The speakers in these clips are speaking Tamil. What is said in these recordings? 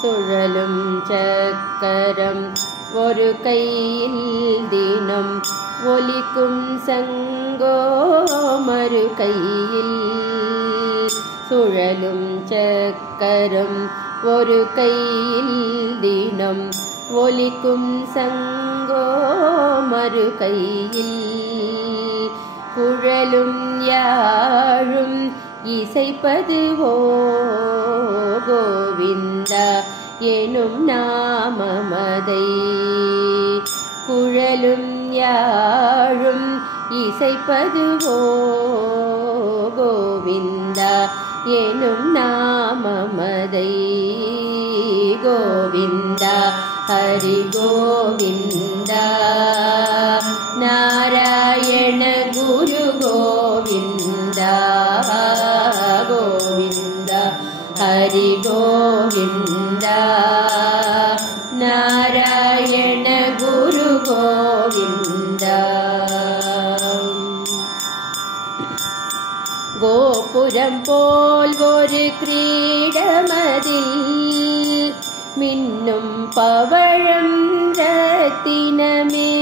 சுழலும் சக்கரம் ஒரு கையில் தினம் ஒலிக்கும் சங்கோ மறு கையில் சுழலும் சக்கரம் ஒரு கையில் தினம் ஒலிக்கும் சங்கோ மறு கையில் குழலும் யாழும் இசைப்பதுவோ கோவிந்தா எனும் நாமமதை குழலும் யாழும் இசைப்பதுவோ கோவிந்தா எனும் நாமமதை கோவிந்தா ஹரி கோவிந்தா நாராயண குரு கோவிந்தா கோவிந்தா ஹரி கோவிந்தா நாராயண குரு கோவிந்தா கோபுரம் போல் ஒரு கிரீடமதில் மின்னும் பவழம் ரத்தினமே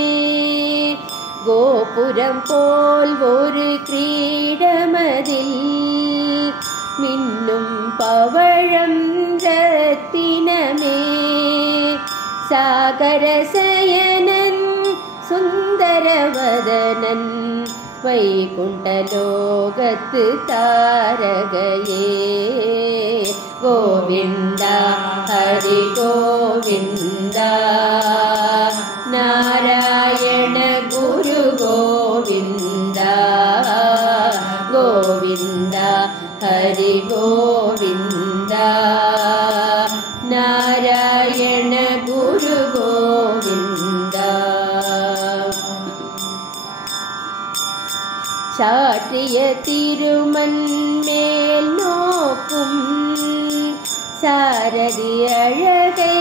கோபுரம் போல் ஒரு கிரீடமதில் மின்னும் பவழம் ரத்தினமே சாகரசயனன் சுந்தரவதனன் வைகுண்டலோகத்து தாரகையே கோவிந்தா ஹரி கோவிந்தா நாராயண குரு கோவிந்தா கோவிந்தா ஹரி கோவிந்தா நாராயண குரு கோவிந்தா சாற்றிய திருமண் மேல் நோக்கும் சாரதி அழகை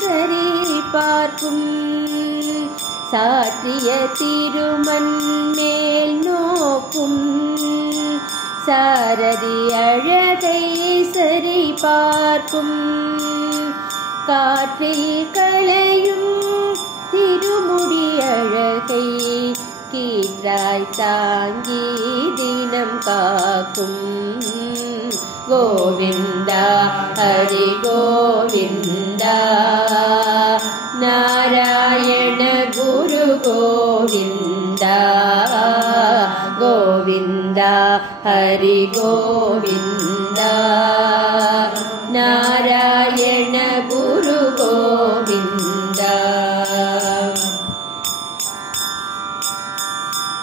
சரி பார்க்கும் சாற்றிய திருமண் மேல் நோக்கும் சாரதி அழகை சரி பார்க்கும் காற்றில் களையும் திருமுடி அழகை கீற்றாய் தாங்கி தினம் காக்கும் கோவிந்தா ஹரி கோவிந்தா நாராயண குரு கோவிந்தா கோவிந்தா ஹரி கோவிந்தா நாராயண குரு கோவிந்தா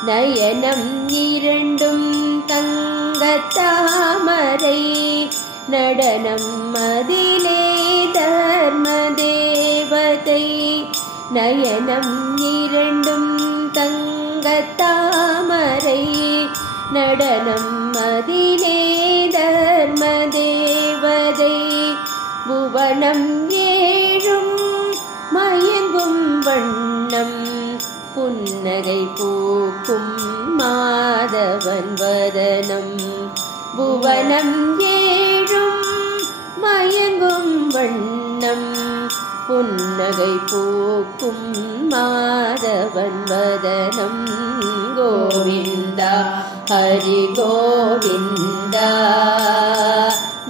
நயனம் இரண்டும் தங்கத்தாமரை நடனம் மதிலே தர்ம தேவதை நயனம் இரண்டும் தங்கத்தாமரை நடனம் மதிலே தர்ம தேவதை புவனம் ஏழும் மயங்கும் வண்ணம் புன்னகை பூக்கும் மாதவன் வதனம் புவனம் ஏழும் மயங்கும் வண்ணம் புன்னகை பூக்கும் மாதவன் வதனம் கோவிந்தா ஹரி கோவிந்தா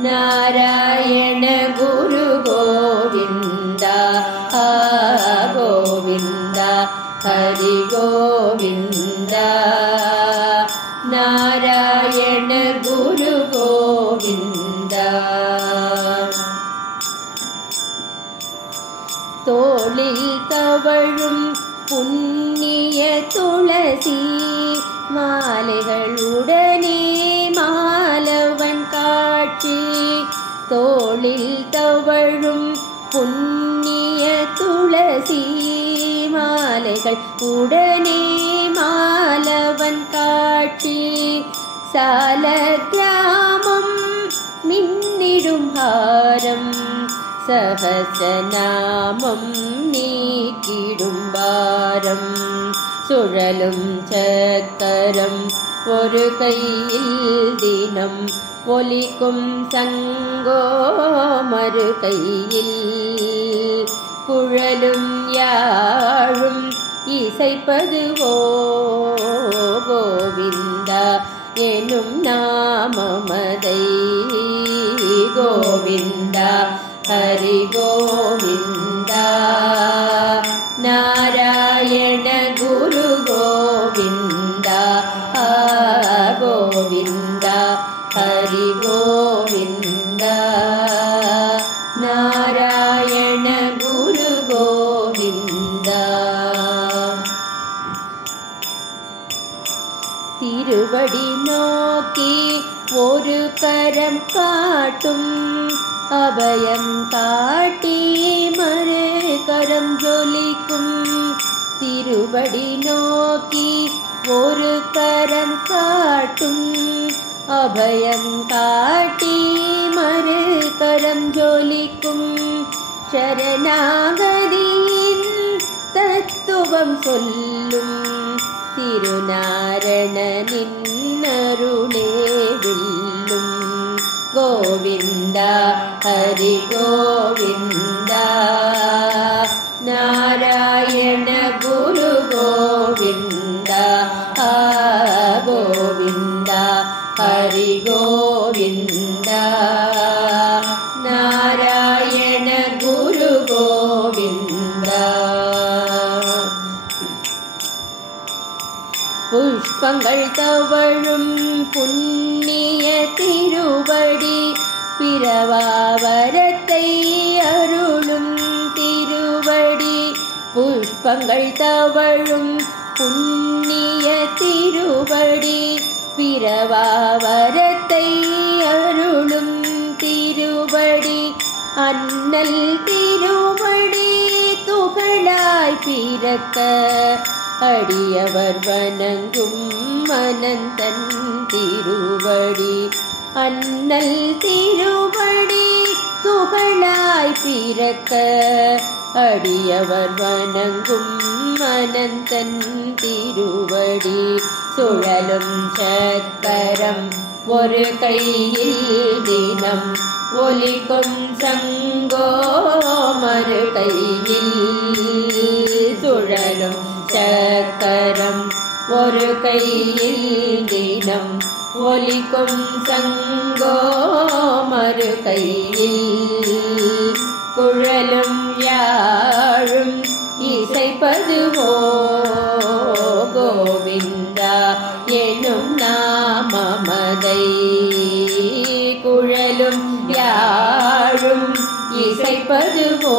நாராயண குரு கோவிந்தா கோவிந்தா ஹரி கோவிந்தா நாராயண குரு கோவிந்தா தோளில் தவழும் புண்ணிய துளசி மாலைகளுடனே மாலவன் காட்சி தோளில் தவழும் புண்ணிய துளசி மாலைகள் உடனே மாலவன் காட்சி சால கிராமம் மின்னிடும் ஹாரம் சகசநாமம் நீக்கிடும் பாரம் சுழலும் சக்கரம் ஒரு கையில் தினம் ஒலிக்கும் சங்கோ மறு கையில் குழலும் யாழும் இசைப்பதுவோ கோவிந்தா எனும் நாமமதை கோவிந்தா ஹரி கோவிந்தா நாராயண குரு கோவிந்தா கோவிந்தா ஹரி கோவிந்தா நாராயண குரு கோவிந்தா திருவடி நோக்கி ஒரு கரம் காட்டும் அபயம் காட்டி மறு கரம் ஜொலிக்கும் திருவடி நோக்கி ஒரு கரம் காட்டும் அபயம் காட்டி மறு கரம் ஜொலிக்கும் சரணாகதியின் தத்துவம் சொல்லும் திருநாரணனின் அருளே வெல்லும் கோவிந்தா ஹரி கோவிந்தா நாராயண குரு கோவிந்தா கோவிந்தா ஹரி கோவிந்தா நாராயண குரு கோவிந்தா புஷ்பங்கள் தவழும் புண்ணிய திருவடி பிறவாவரத்தை அருளும் திருவடி புஷ்பங்கள் தவழும் புண்ணிய திருவடி பிறவாவரத்தை அருளும் திருவடி அண்ணல் திருவடி துகளாய் பிறக்க அடியவர் வணங்கும் அனந்தன் திருவடி அண்ணல் திருவடி துகளாய் பிறக்க அடியவர் வணங்கும் அனந்தன் திருவடி சுழலும் சக்கரம் ஒரு கையில் தினம் ஒலிக்கும் சங்கோ மறு கையில் சுழலும் சக்கரம் ஒரு கையில் தினம் ஒலிக்கும் சங்கோ மறு கையில் குழலும் யாழும் இசைப்பதுவோ கோவிந்தா எனும் நாமமதை குழலும் யாழும் இசைப்பதுவோ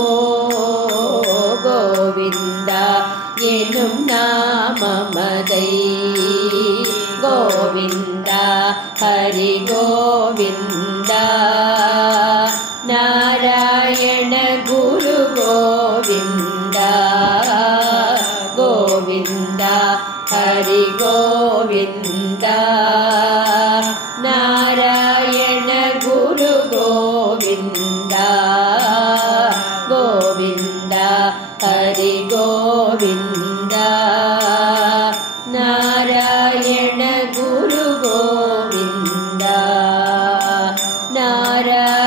கோவிந்தா எனும் நாமமதை கோவிந்தா ஹரி கோவிந்தா நாராயண குரு கோவிந்தா கோவிந்தா ஹரி கோவிந்தா நாராயண குரு கோவிந்தா கோவிந்தா ஹரி கோவிந்தா நாராயண குரு கோவிந்தா நாராயண